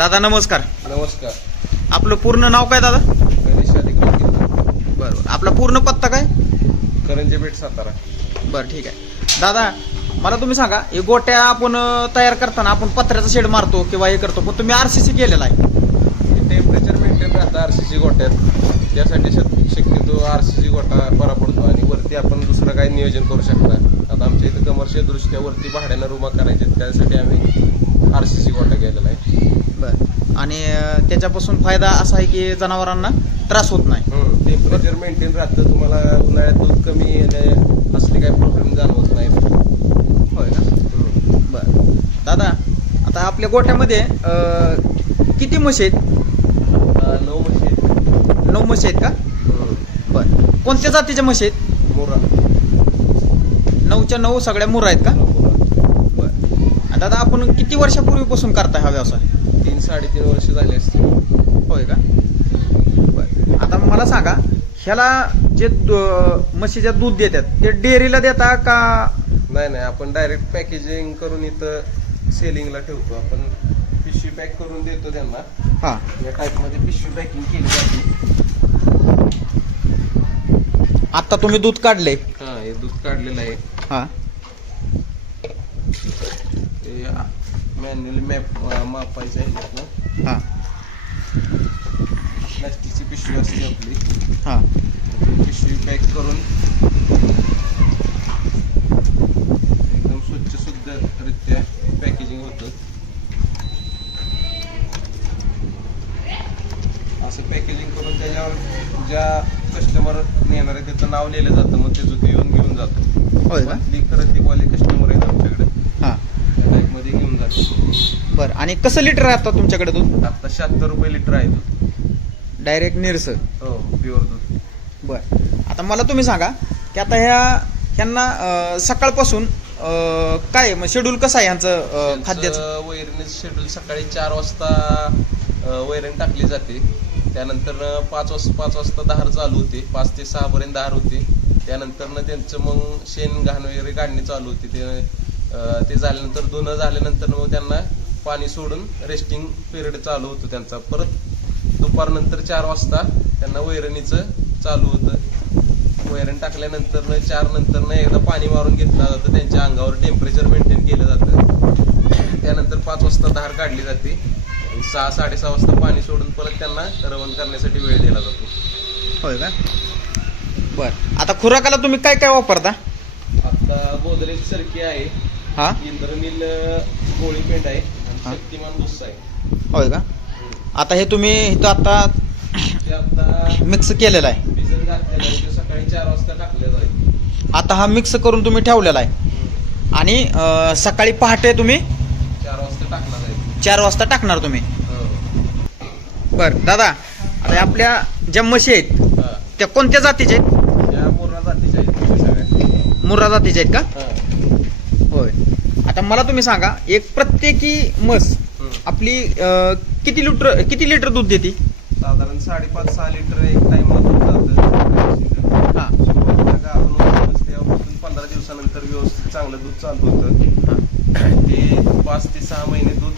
दादा नमस्कार. नमस्कार. आपलं पूर्ण नाव काय दादा? गणेश अधिकारी. बरं बरं आपला पूर्ण पत्ता काय? करंजे पेठ सातारा. बरं ठीक आहे. दादा मला तुम्ही सांगा हे गोट्या आपण तयार करताना आपण पत्र्याचा शेड मारतो किंवा हे करतो पण तुम्ही आरसीसी केलेला आहे. टेम्परेचर मेंटेन राहतं आरसीसी गोट्यात. त्यासाठी शक- शक्यतो आरसीसी गोटा बरा पडतो आणि वरती आपण दुसरं काही नियोजन करू शकता आता आमच्या इथं कमर्शियल दृष्ट्या वरती भाड्यानं रुमा करायचे त्यासाठी आम्ही आरसीसी गोटा केलेला आहे. बरं. आणि अं, त्याच्यापासून फायदा असा आहे की जनावरांना त्रास होत नाही. टेम्परेचर मेंटेन राहतं तुम्हाला उन्हाळ्यात दूध कमी येणे असले काही प्रॉब्लेम जाणवत नाही. होय का बरं. दादा आता आपल्या गोठ्यामध्ये अं, किती म्हशी आहेत? नऊ म्हशी नऊ म्हशी आहेत का? बरं. कोणत्या जातीच्या म्हशी आहेत? मोरा. नऊच्या नऊ सगळ्या मुरा आहेत का? बरं दादा आपण किती वर्षापूर्वीपासून करताय हा व्यवसाय? तीन साडेतीन वर्ष झाले असतील. होय का? बरं. आता मला सांगा ह्याला जे दु- म्हशीच्या दूध देतात ते डेअरीला देता का? नाही नाही आपण डायरेक्ट पॅकेजिंग करून इथं सेलिंगला ठेवतो. आपण पिशवी पॅक करून देतो त्यांना. हा. या टाईपमध्ये पिशवी पॅकिंग केली जाते. आता तुम्ही दूध काढले. हा हे दूध काढलेलं आहे. हा ते मॅन्युअली मॅप मापायचं ह्याच्यातनं हा. प्लास्टिकची पिशवी असते आपली. हा. पिशवी पॅक करून एकदम स्वच्छ शुद्ध रित्या पॅकेजिंग होतं असं पॅकेजिंग करून त्याच्यावर ज्या कस्टमर नेणार आहे त्याचं नाव लिहिलं जातं मग ते जुती येऊन घेऊन जातो होय का मंथली खरेदीवाले कस्टमर आहेत आमच्याकडे हा त्या टाईपमध्ये घेऊन जातो बरं आणि कसं लिटर आहे आता तुमच्याकडे दूध? आता शहात्तर रुपये लिटर आहे दूध. डायरेक्ट निरस. हो प्युअर दूध. बरं. आता मला तुम्ही सांगा की आता ह्या ह्यांना अं, सकाळपासून अं, काय मग शेड्यूल कसं आहे ह्यांचं अं, खाद्याचं? त्यांचं वैरणीचं शेड्यूल सकाळी चार वाजता अं, वैरण टाकली जाते. त्यानंतर अं, पाच वाजता पाच वाजता दहार चालू होते. पाच ते सहा पर्यंत दहार होते. त्यानंतर त्यांचं मग शेण घाण वगैरे काढणे चालू होते. ते अं, ते झाल्यानंतर धुणं झाल्यानंतर मग त्यांना पाणी सोडून रेस्टिंग पिरियड चालू होतो त्यांचा. परत दुपारनंतर चार वाजता त्यांना वैरणीचं चालू होतं. वैरण टाकल्यानंतर चार नंतर एकदा पाणी मारून घेतलं जातं. त्यांच्या अंगावर टेम्परेचर मेंटेन केलं जातं. त्यानंतर पाच वाजता धार काढली जाते. आणि सहा साडेसहा वाजता पाणी सोडून परत त्यांना रवण करण्यासाठी वेळ दिला जातो. होय का? बरं. आता खुराकाला तुम्ही काय काय वापरता? आता गोदरेज सरकी आहे. हा? इंद्रनील गोळी पेंट आहे. शक्तिमान दुस्सा आहे होय का? आता हे तुम्ही इथं आता मिक्स केलेलं आहे. भिजत घातलेलं आहे. ते सकाळी चार वाजता टाकलं जाईल आता हा मिक्स करून तुम्ही ठेवलेला आहे. आणि सकाळी पहाटे तुम्ही चार वाजता जाईल चार वाजता टाकणार तुम्ही. हो. बरं दादा आता आपल्या ज्या म्हशी आहेत. त्या कोणत्या जातीच्या आहेत? पूर्ण जातीच्या आहेत मुर्रा जातीच्या आहेत का. होय. आता मला तुम्ही सांगा एक प्रत्येकी म्हस हम्म. आपली अं, किती लिटर किती लिटर दूध देते? साधारण साडेपाच सहा लिटर एक टाइम हा. तेव्हापासून पंधरा दिवसानंतर व्यवस्थित चांगलं दूध चालू होतं. ते पाच ते सहा महिने दूध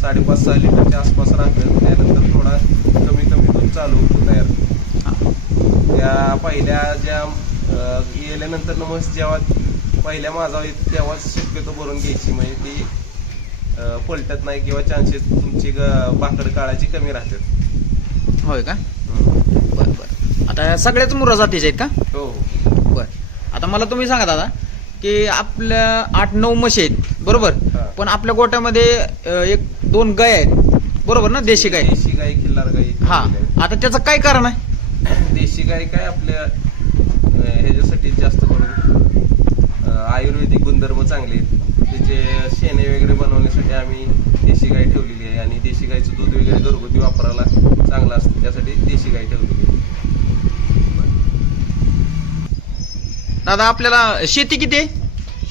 साडेपाच सहा लिटरच्या आसपास राहतं. त्यानंतर थोडा कमी कमी दूध चालू होतं तयार. त्या पहिल्या ज्या अं, गेल्यानंतर मग जेव्हा पहिल्या माझा तेव्हाच शक्यतो भरून घ्यायची. म्हणजे ती पलटत नाही किंवा चान्सेस तुमची भाकड काळाची कमी राहतात. होय का. बरं बरं. आता सगळ्याच मुर्रा जातीच्या आहेत का? हो बर. आता मला तुम्ही सांगा दादा की आपल्या आठ नऊ म्हशी आहेत बरोबर? हा. पण आपल्या गोट्यामध्ये एक दोन गाय आहेत. बरोबर ना? देशी गाय. देशी गाय खिल्लार गाय हा. आता त्याचं काय कारण आहे? देशी गाय काय आपल्या ह्याच्यासाठी जास्त करून आयुर्वेदिक गुणधर्म चांगले आहेत. त्याचे शेणे वगैरे बनवण्यासाठी आम्ही देशी गाय ठेवलेली आहे आणि देशी गायचं दूध वगैरे घरगुती वापरायला चांगलं असतं. त्यासाठी देशी गाय ठेवलेली आहे. दादा आपल्याला शेती किती आहे?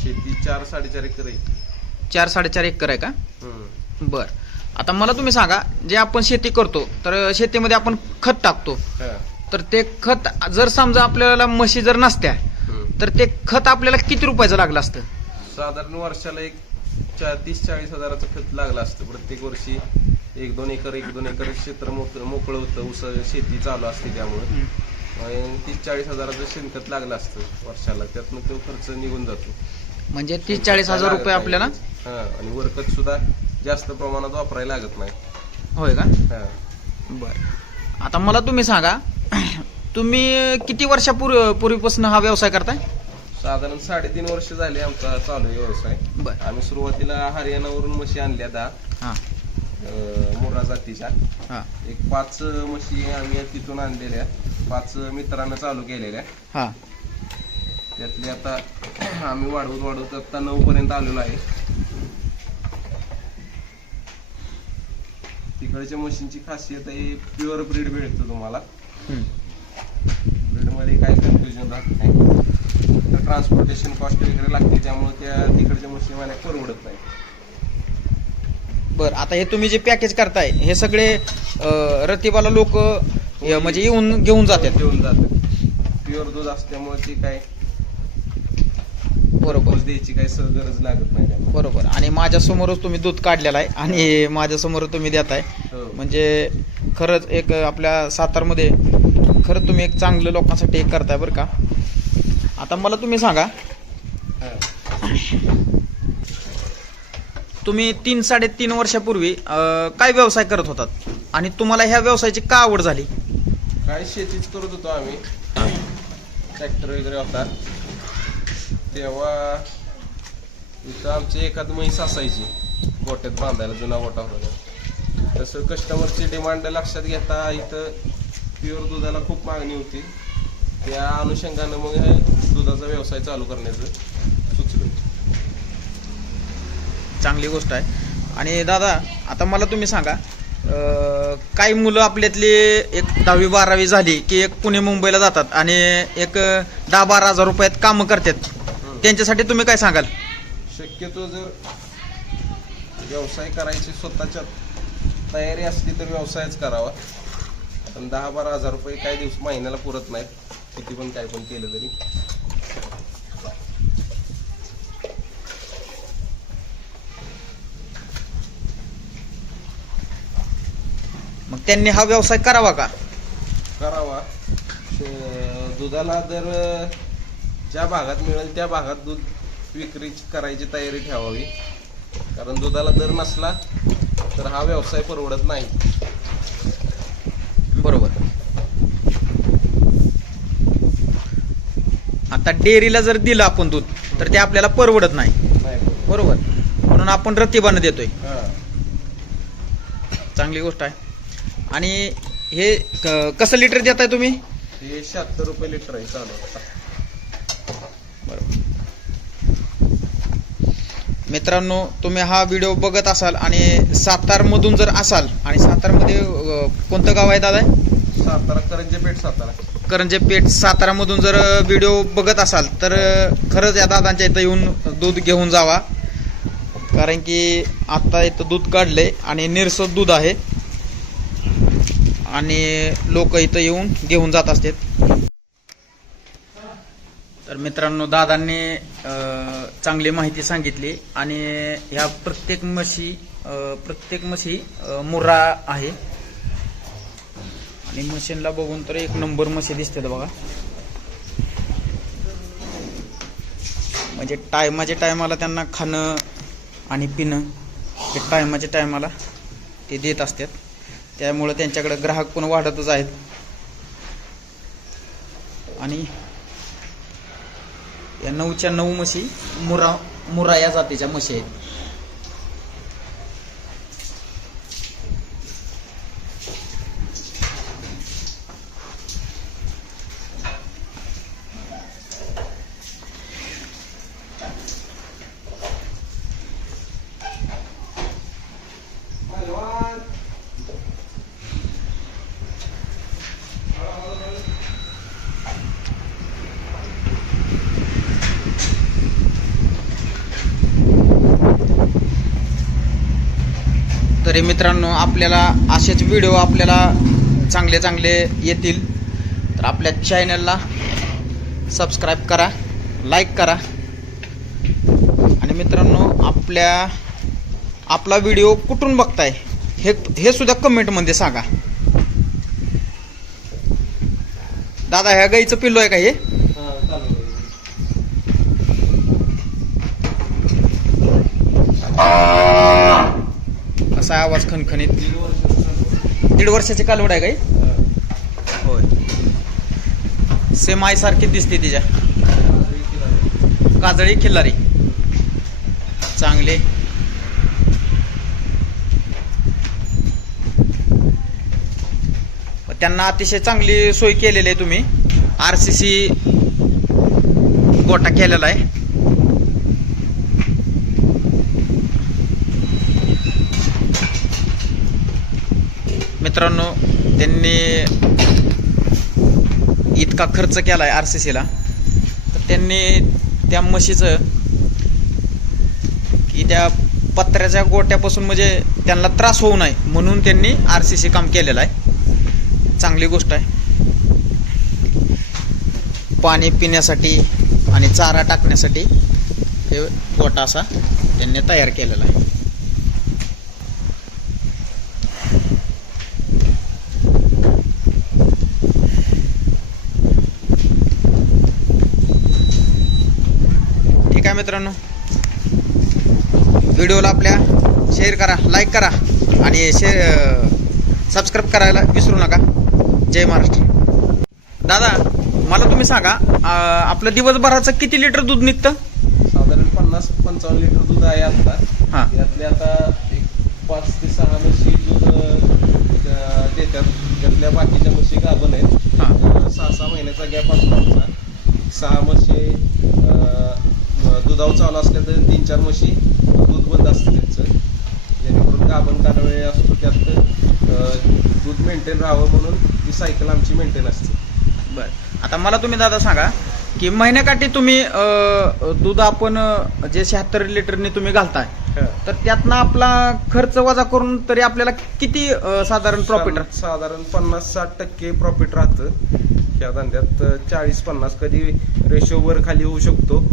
शेती चार साडेचार एकर आहे. चार साडेचार एकर आहे का? हम्म. बर. आता मला तुम्ही सांगा जे आपण शेती करतो तर शेतीमध्ये आपण खत टाकतो. हा. तर ते खत जर समजा आपल्याला म्हशी जर नसत्या हम्म. तर ते खत आपल्याला किती रुपयाचं लागलं असतं? साधारण वर्षाला एक चा- तीस चाळीस हजाराचं खत लागलं असतं. प्रत्येक वर्षी एक दोन एकर एक दोन एकर क्षेत्र मोक- मोकळं होतं. ऊस शेती चालू असते त्यामुळे. तीस चाळीस हजाराचं शेणखत लागलं असतं वर्षाला. त्यातनं तो खर्च निघून जातो. म्हणजे तीस चाळीस हजार रुपये. आपल्याला? हा आणि वरखत सुद्धा जास्त प्रमाणात वापरायला लागत नाही. होय का? हा. बर. आता मला तुम्ही सांगा तुम्ही किती वर्षापूर्वी पूर्वीपासून हा व्यवसाय करताय? साधारण साडेतीन वर्ष झाले आमचा चालू आहे व्यवसाय. बर. आम्ही सुरुवातीला हरियाणावरून म्हशी आणल्या दहा हां. अं, मुर्रा जातीच्या. हां. एक पाच म्हशी आम्ही तिथून आणलेल्या पाच मित्रांना चालू केलेल्या हां. त्यातली आता आम्ही वाढवत वाढवत आता नऊ पर्यंत आलेलो आहे. तिकडच्या म्हशींची खासियत आहे प्युअर ब्रीड मिळतो तुम्हाला. हम्म. ब्रीडमध्ये काय कन्फ्युजन राहत नाही. तर ट्रान्सपोर्टेशन कॉस्ट वगैरे लागते त्यामुळे त्या तिकडच्या मला परवडत नाही. बर आता हे तुम्ही जे पॅकेज करताय हे सगळे अं, रतिबाला लोक म्हणजे येऊन घेऊन जातात. घेऊन जातात. प्युअर दूध असल्यामुळे ती काय बरोबर. द्यायची काही गरज लागत नाही त्यामुळे. बरोबर. आणि माझ्या समोरच तुम्ही दूध काढलेलं आहे आणि माझ्यासमोर तुम्ही देताय. हो. म्हणजे खरंच एक आपल्या सातारमध्ये खरंच तुम्ही एक चांगलं लोकांसाठी एक करताय बरं का. आता मला तुम्ही सांगा. हा. तुम्ही तीन साडेतीन वर्षापूर्वी अं, काय व्यवसाय करत होतात? आणि तुम्हाला ह्या व्यवसायाची का आवड झाली? काय शेतीच करत होतो आम्ही. ट्रॅक्टर वगैरे होता. तेव्हा इथं आमची एखाद म्हैस असायची. गोट्यात बांधायला जुना गोटा होता तसं कस्टमरची डिमांड लक्षात घेता इथं प्युअर दुधाला खूप मागणी होती. त्या अनुषंगानं मग हे दुधाचा व्यवसाय चालू करण्याचं सुचलं. चांगली गोष्ट आहे. आणि दादा आता मला तुम्ही सांगा अं, काही मुलं आपल्यातली एक दहावी बारावी झाली की एक पुणे मुंबईला जातात आणि एक दहा बारा हजार रुपयात कामं करतात. त्यांच्यासाठी तुम्ही काय सांगाल? शक्यतो जर व्यवसाय करायची स्वतःच्या तयारी असली तर व्यवसायच करावा. पण दहा बारा हजार रुपये काही दिवस महिन्याला पुरत नाहीत. किती पण काय पण केलं तरी. मग त्यांनी हा व्यवसाय करावा का? करावा. दुधाला जर ज्या भागात मिळेल त्या भागात दूध विक्री करायची तयारी ठेवावी. कारण दुधाला दर नसला तर हा व्यवसाय परवडत नाही बरोबर आता डेअरीला जर दिलं आपण दूध तर ते आपल्याला परवडत नाही. बरोबर? म्हणून आपण रतिबानं देतोय. चांगली गोष्ट आहे. आणि हे क- कसं लिटर देताय तुम्ही? हे शहात्तर रुपये लिटर आहे चालू मित्रांनो तुम्ही हा व्हिडिओ बघत असाल आणि सातारमधून जर असाल आणि सातारमध्ये अं, कोणतं गाव आहे दादा? सातारा करंजे पेठ सातारा. करंजे पेठ सातारामधून जर व्हिडिओ बघत असाल तर खरंच या दादांच्या इथं येऊन दूध घेऊन जावा. कारण की आत्ता इथं दूध काढले आणि निरसत दूध आहे. आणि लोक इथं येऊन घेऊन जात असतात. तर मित्रांनो दादांनी चांगली माहिती सांगितली आणि ह्या प्रत्येक म्हशी प्रत्येक म्हशी मुर्रा आहे. आणि मशीनला बघून तर एक नंबर मशी दिसते बघा. म्हणजे टायमाच्या टायमाला त्यांना खाणं आणि पिणं हे टायमाच्या टायमाला ते देत असतात. त्यामुळं त्यांच्याकडे ग्राहक पण वाढतच आहेत. आणि या नऊच्या नऊ म्हशी मुरा मुरा या जातीच्या म्हशी आहेत. तरी मित्रांनो आपल्याला असेच व्हिडिओ आपल्याला चांगले चांगले येतील. तर आपल्या चॅनलला सबस्क्राईब करा लाईक करा. आणि मित्रांनो आपल्या आपला व्हिडिओ कुठून बघताय हे हे सुद्धा कमेंटमध्ये सांगा. दादा ह्या गाईचं पिल्लो आहे का हे हा, चालू आहे. असा आवाज खणखणीत. दीड वर्षाचं कालवड आहे गाई हा. होय सेम आईसारखी दिसते तिच्या. काजळी खिल्लारी. चांगले. त्यांना अतिशय चांगली सोय केलेली आहे तुम्ही. आर सी सी गोटा केलेला आहे. मित्रांनो त्यांनी इतका खर्च केला आहे आर सी सीला तर त्यांनी त्या म्हशीचं की त्या पत्र्याच्या गोट्यापासून म्हणजे त्यांना त्रास होऊ नये म्हणून त्यांनी आर सी सी काम केलेलं आहे. चांगली गोष्ट आहे. पाणी पिण्यासाठी आणि चारा टाकण्यासाठी हे गोटा असा त्यांनी तयार केलेला आहे. आहे मित्रांनो. व्हिडिओला आपल्या शेअर करा लाईक करा आणि शेअर सबस्क्राईब करायला विसरू नका. जय महाराष्ट्र. दादा मला तुम्ही सांगा आपलं दिवसभराचं किती लिटर दूध निघतं? साधारण पन्नास पंचावन्न लिटर दूध आहे आता. हां. यातले आता एक पाच ते सहा म्हशी दूध देतात. त्यातल्या बाकीच्या म्हशी गाभण आहेत. हां. सहा सहा महिन्याचा गॅप असतो आमचा. सहा म्हशी दुधावर चालू असल्या तर तीन चार म्हशी दूध बंद असतं त्यांचं. जेणेकरून गाभण कालवेळ असतो त्यात दूध मेंटेन राहावं म्हणून ती सायकल आमची मेंटेन असते. बरं. आता मला तुम्ही दादा सांगा की महिन्याकाठी तुम्ही दूध आपण जे शहात्तर लिटरने तुम्ही घालताय तर त्यातनं आपला खर्च वजा करून तरी आपल्याला किती साधारण प्रॉफिट साधारण पन्नास साठ टक्के प्रॉफिट राहतं. या धंद्यात चाळीस पन्नास कधी रेशो वर खाली होऊ शकतो.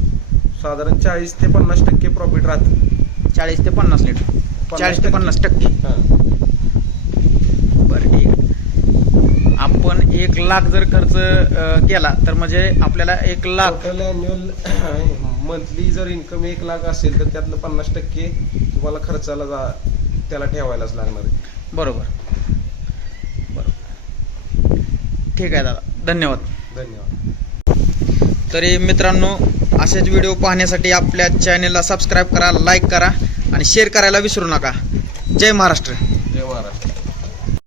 साधारण चाळीस ते पन्नास टक्के प्रॉफिट राहतं. चाळीस ते पन्नास लिटर. चाळीस ते पन्नास टक्के. हा. बरं ठीक आहे. आपण एक लाख जर खर्च अं, केला तर म्हणजे आपल्याला एक लाख टोटल अॅन्युअल मंथली जर इन्कम एक लाख असेल तर त्यातलं पन्नास टक्के तुम्हाला खर्चाला जा- त्याला ठेवायलाच लागणार आहे. बरोबर. बरोबर. ठीक आहे दादा. धन्यवाद. धन्यवाद. तरी मित्रांनो असेच व्हिडिओ पाहण्यासाठी आपल्या चॅनेलला सबस्क्राईब करा लाईक करा आणि शेअर करायला विसरू नका. जय महाराष्ट्र जय महाराष्ट्र.